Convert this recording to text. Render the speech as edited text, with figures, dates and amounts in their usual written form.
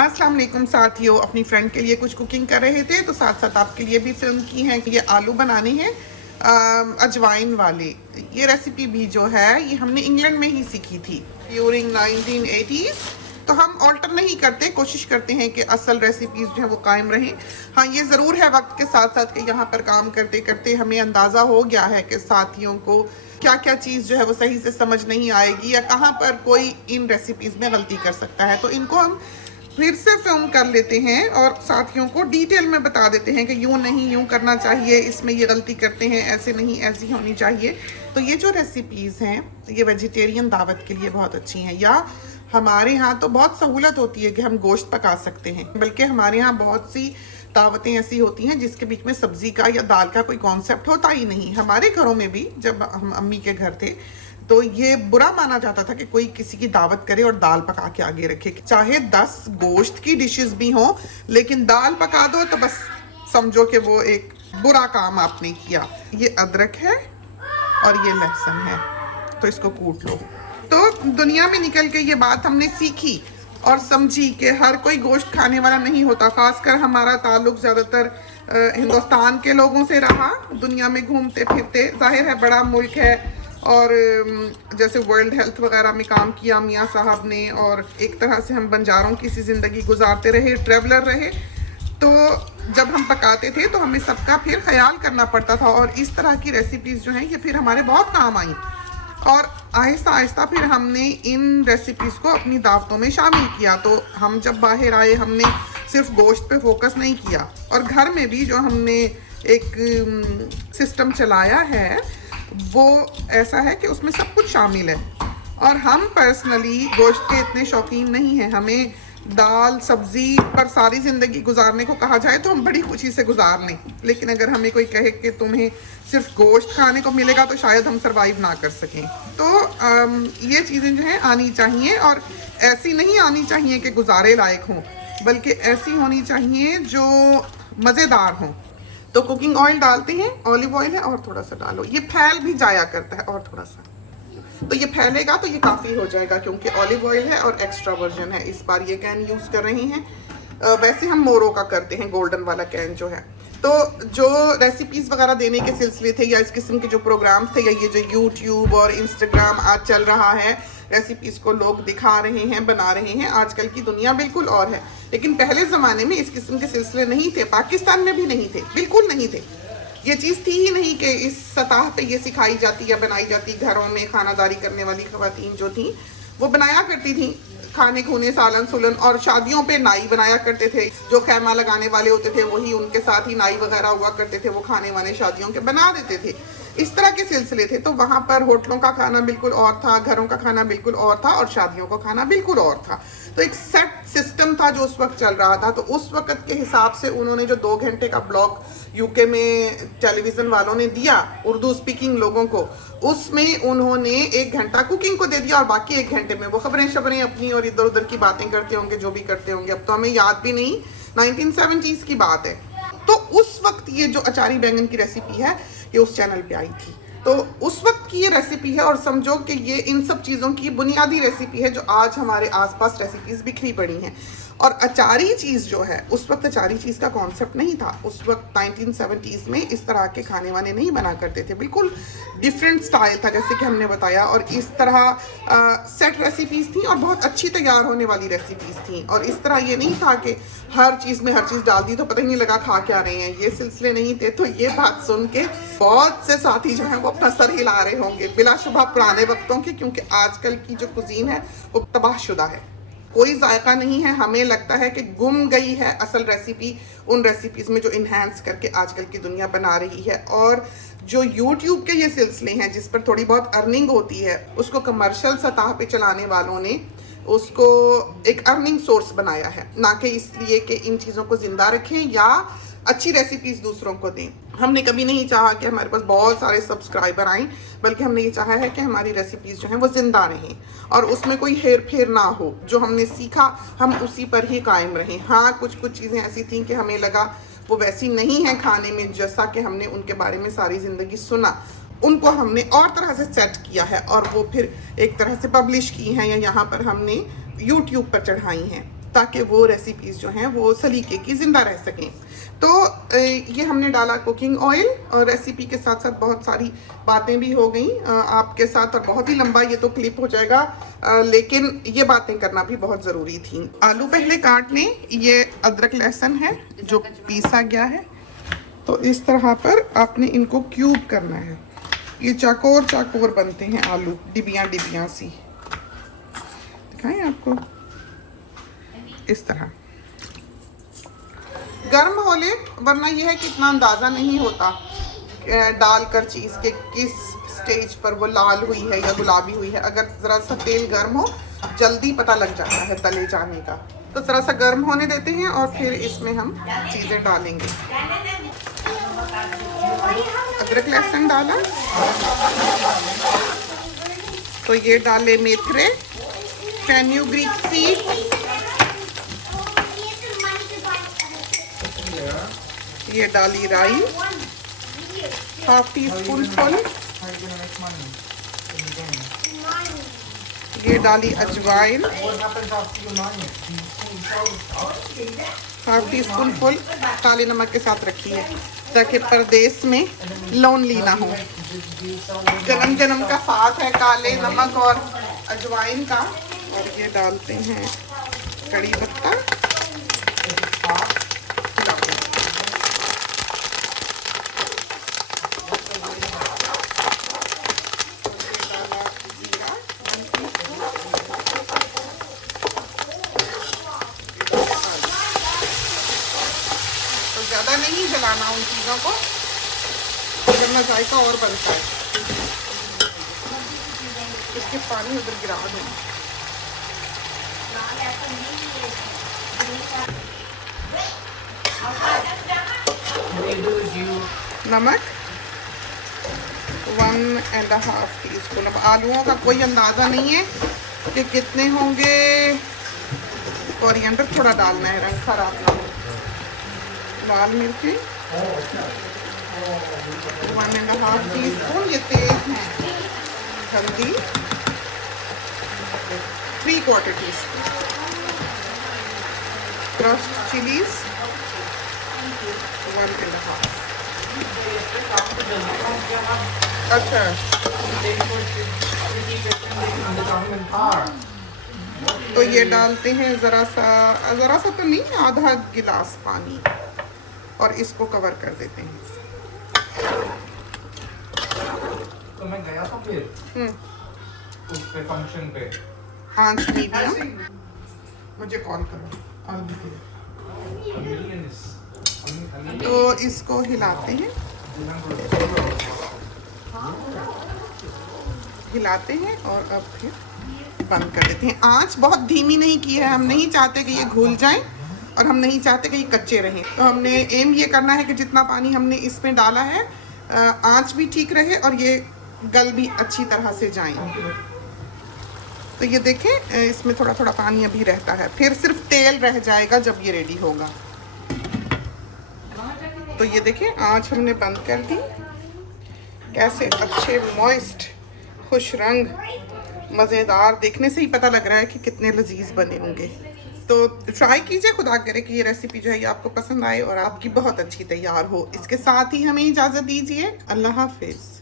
अस्सलाम वालेकुम साथियों, अपनी फ्रेंड के लिए कुछ कुकिंग कर रहे थे तो साथ साथ आपके लिए भी फिल्म की है कि ये आलू बनाने हैं अजवाइन वाले। ये रेसिपी भी जो है ये हमने इंग्लैंड में ही सीखी थी ड्यूरिंग 1980s। तो हम ऑल्टर नहीं करते, कोशिश करते हैं कि असल रेसिपीज़ जो है वो कायम रहें। हाँ, ये ज़रूर है वक्त के साथ साथ कि यहाँ पर काम करते करते हमें अंदाज़ा हो गया है कि साथियों को क्या क्या चीज़ जो है वो सही से समझ नहीं आएगी या कहाँ पर कोई इन रेसिपीज़ में गलती कर सकता है। तो इनको हम फिर से फिल्म कर लेते हैं और साथियों को डिटेल में बता देते हैं कि यूँ नहीं, यूँ करना चाहिए, इसमें ये गलती करते हैं, ऐसे नहीं, ऐसी होनी चाहिए। तो ये जो रेसिपीज़ हैं ये वेजिटेरियन दावत के लिए बहुत अच्छी हैं, या हमारे यहाँ तो बहुत सहूलत होती है कि हम गोश्त पका सकते हैं। बल्कि हमारे यहाँ बहुत सी दावतें ऐसी होती हैं जिसके बीच में सब्ज़ी का या दाल का कोई कॉन्सेप्ट होता ही नहीं। हमारे घरों में भी जब हम अम्मी के घर थे तो ये बुरा माना जाता था कि कोई किसी की दावत करे और दाल पका के आगे रखे, चाहे 10 गोश्त की डिशेस भी हों, लेकिन दाल पका दो तो बस समझो कि वो एक बुरा काम आपने किया। ये अदरक है और ये लहसुन है, तो इसको कूट लो। तो दुनिया में निकल के ये बात हमने सीखी और समझी कि हर कोई गोश्त खाने वाला नहीं होता। खासकर हमारा ताल्लुक ज़्यादातर हिंदुस्तान के लोगों से रहा। दुनिया में घूमते फिरते, जाहिर है बड़ा मुल्क है और जैसे वर्ल्ड हेल्थ वगैरह में काम किया मियाँ साहब ने, और एक तरह से हम बंजारों की सी ज़िंदगी गुजारते रहे, ट्रैवलर रहे। तो जब हम पकाते थे तो हमें सबका फिर ख्याल करना पड़ता था और इस तरह की रेसिपीज़ जो हैं ये फिर हमारे बहुत काम आई। और आहिस्ता आहिस्ता फिर हमने इन रेसिपीज़ को अपनी दावतों में शामिल किया। तो हम जब बाहर आए हमने सिर्फ गोश्त पे फोकस नहीं किया, और घर में भी जो हमने एक सिस्टम चलाया है वो ऐसा है कि उसमें सब कुछ शामिल है। और हम पर्सनली गोश्त के इतने शौकीन नहीं हैं। हमें दाल सब्ज़ी पर सारी ज़िंदगी गुजारने को कहा जाए तो हम बड़ी खुशी से गुजार लें, लेकिन अगर हमें कोई कहे कि तुम्हें सिर्फ गोश्त खाने को मिलेगा तो शायद हम सरवाइव ना कर सकें। तो ये चीज़ें जो हैं आनी चाहिए, और ऐसी नहीं आनी चाहिए कि गुजारे लायक हों, बल्कि ऐसी होनी चाहिए जो मज़ेदार हों। तो कुकिंग ऑयल डालते हैं, ऑलिव ऑयल है और थोड़ा सा डालो, ये फैल भी जाया करता है, और थोड़ा सा तो ये फैलेगा तो ये काफ़ी हो जाएगा क्योंकि ऑलिव ऑयल है और एक्स्ट्रा वर्जन है। इस बार ये कैन यूज़ कर रही हैं। वैसे हम मोरो का करते हैं, गोल्डन वाला कैन जो है। तो जो रेसिपीज़ वगैरह देने के सिलसिले थे या इस किस्म के जो प्रोग्राम्स थे, या ये जो यूट्यूब और इंस्टाग्राम आज चल रहा है, रेसिपीज़ को लोग दिखा रहे हैं, बना रहे हैं, आजकल की दुनिया बिल्कुल और है। लेकिन पहले ज़माने में इस किस्म के सिलसिले नहीं थे, पाकिस्तान में भी नहीं थे, बिल्कुल नहीं थे। ये चीज़ थी ही नहीं कि इस सतह पे ये सिखाई जाती या बनाई जाती। घरों में खानादारी करने वाली ख़वातीन जो थी वो बनाया करती थी खाने खूने, सालन सुलन, और शादियों पे नाई बनाया करते थे। जो खैमा लगाने वाले होते थे वही उनके साथ ही नाई वगैरह हुआ करते थे, वो खाने वाले शादियों के बना देते थे। इस तरह के सिलसिले थे। तो वहाँ पर होटलों का खाना बिल्कुल और था, घरों का खाना बिल्कुल और था, और शादियों का खाना बिल्कुल और था। तो एक सेट सिस्टम था जो उस वक्त चल रहा था। तो उस वक्त के हिसाब से उन्होंने जो 2 घंटे का ब्लॉक यूके में टेलीविज़न वालों ने दिया उर्दू स्पीकिंग लोगों को, उसमें उन्होंने 1 घंटा कुकिंग को दे दिया और बाकी 1 घंटे में वो खबरें शबरें अपनी और इधर उधर की बातें करते होंगे, जो भी करते होंगे। अब तो हमें याद भी नहीं, 1970s की बात है। तो उस वक्त ये जो अचारी बैंगन की रेसिपी है ये उस चैनल पे आई थी। तो उस वक्त की ये रेसिपी है, और समझो कि ये इन सब चीज़ों की बुनियादी रेसिपी है जो आज हमारे आसपास रेसिपीज़ बिखरी पड़ी हैं। और अचारी चीज़ जो है, उस वक्त अचारी चीज़ का कॉन्सेप्ट नहीं था। उस वक्त 1970s में इस तरह के खाने वाने नहीं बना करते थे, बिल्कुल डिफरेंट स्टाइल था जैसे कि हमने बताया। और इस तरह सेट रेसिपीज़ थी और बहुत अच्छी तैयार होने वाली रेसिपीज़ थी। और इस तरह ये नहीं था कि हर चीज़ में हर चीज़ डाल दी तो पता ही नहीं लगा खा क्या रहे हैं, ये सिलसिले नहीं थे। तो ये बात सुन के बहुत से साथी जो हैं वो अपना सर हिला रहे होंगे, बिलाशुबा पुराने वक्तों के, क्योंकि आजकल की जो कुजीन है वो तबाहशुदा है, कोई जायका नहीं है। हमें लगता है कि गुम गई है असल रेसिपी उन रेसिपीज़ में जो इन्हांस करके आजकल की दुनिया बना रही है। और जो यूट्यूब के ये सिलसिले हैं जिस पर थोड़ी बहुत अर्निंग होती है, उसको कमर्शियल सतह पे चलाने वालों ने उसको एक अर्निंग सोर्स बनाया है, ना कि इसलिए कि इन चीज़ों को ज़िंदा रखें या अच्छी रेसिपीज़ दूसरों को दें। हमने कभी नहीं चाहा कि हमारे पास बहुत सारे सब्सक्राइबर आएँ, बल्कि हमने ये चाहा है कि हमारी रेसिपीज़ जो हैं वो ज़िंदा रहें और उसमें कोई हेर फेर ना हो। जो हमने सीखा हम उसी पर ही कायम रहें। हाँ, कुछ चीज़ें ऐसी थीं कि हमें लगा वो वैसी नहीं है खाने में जैसा कि हमने उनके बारे में सारी ज़िंदगी सुना, उनको हमने और तरह से सेट किया है और वो फिर एक तरह से पब्लिश की हैं या यहाँ पर हमने यूट्यूब पर चढ़ाई हैं। ताकि वो रेसिपीज़ जो हैं वो सलीके की ज़िंदा रह सकें। तो ये हमने डाला कुकिंग ऑयल, और रेसिपी के साथ साथ बहुत सारी बातें भी हो गई आपके साथ, और बहुत ही लंबा ये तो क्लिप हो जाएगा, लेकिन ये बातें करना भी बहुत ज़रूरी थी। आलू पहले काट लें। ये अदरक लहसुन है जो पीसा गया है, तो इस तरह पर आपने इनको क्यूब करना है। ये चाकोर चाकोर बनते हैं आलू, डिबियाँ डिबियाँ सी। दिखाएं आपको, इस तरह गर्म हो ले, वरना यह है कि इतना अंदाज़ा नहीं होता डालकर चीज़ के किस स्टेज पर वो लाल हुई है या गुलाबी हुई है। अगर ज़रा सा तेल गर्म हो जल्दी पता लग जाता है तले जाने का। तो ज़रा सा गर्म होने देते हैं और फिर इसमें हम चीज़ें डालेंगे। अदरक लहसुन डाला, तो ये डाले मेथरे, फेन्यूग्रीक सीड, ये डाली राई, हाफ टी स्पून फुल, ये डाली अजवाइन, हाफ टी स्पून फुल काले नमक के साथ रखी है ताकि परदेश में लोनली ना हो। जन्म जन्म का साथ है काले नमक और अजवाइन का। और ये डालते हैं कड़ी पत्ता, ज़्यादा नहीं जलाना उन चीज़ों को, वरना जायका और बनता है। इसके पानी उधर गिरा देना। नमक 1.5 टीस्पून। अब आलूओं का कोई अंदाज़ा नहीं है कि कितने होंगे। कोरिएंडर थोड़ा डालना है, रंग खराब ना हो। लाल मिर्ची 1.5 टीस्पून, ये तेज है। हल्दी 3/4 टीस्पून। Crushed chillies 1.5। अच्छा, तो ये डालते हैं ज़रा सा तो नहीं, आधा गिलास पानी, और इसको कवर कर देते हैं। तो मैं गया था फिर उस पे फंक्शन पे। आंच मीडियम। मुझे कॉल करो। तो इसको हिलाते हैं और अब फिर बंद कर देते हैं। आंच बहुत धीमी नहीं की है, हम नहीं चाहते कि ये घुल जाए और हम नहीं चाहते कि ये कच्चे रहें। तो हमने एम ये करना है कि जितना पानी हमने इसमें डाला है आंच भी ठीक रहे और ये गल भी अच्छी तरह से जाए। तो ये देखें, इसमें थोड़ा थोड़ा पानी अभी रहता है, फिर सिर्फ तेल रह जाएगा जब ये रेडी होगा। तो ये देखें, आंच हमने बंद कर दी। कैसे अच्छे मॉइस्ट, खुश रंग, मज़ेदार, देखने से ही पता लग रहा है कि कितने लजीज बने होंगे। तो ट्राई कीजिए, खुदा करे कि ये रेसिपी जो है ये आपको पसंद आए और आपकी बहुत अच्छी तैयार हो। इसके साथ ही हमें इजाज़त दीजिए। अल्लाह हाफिज़।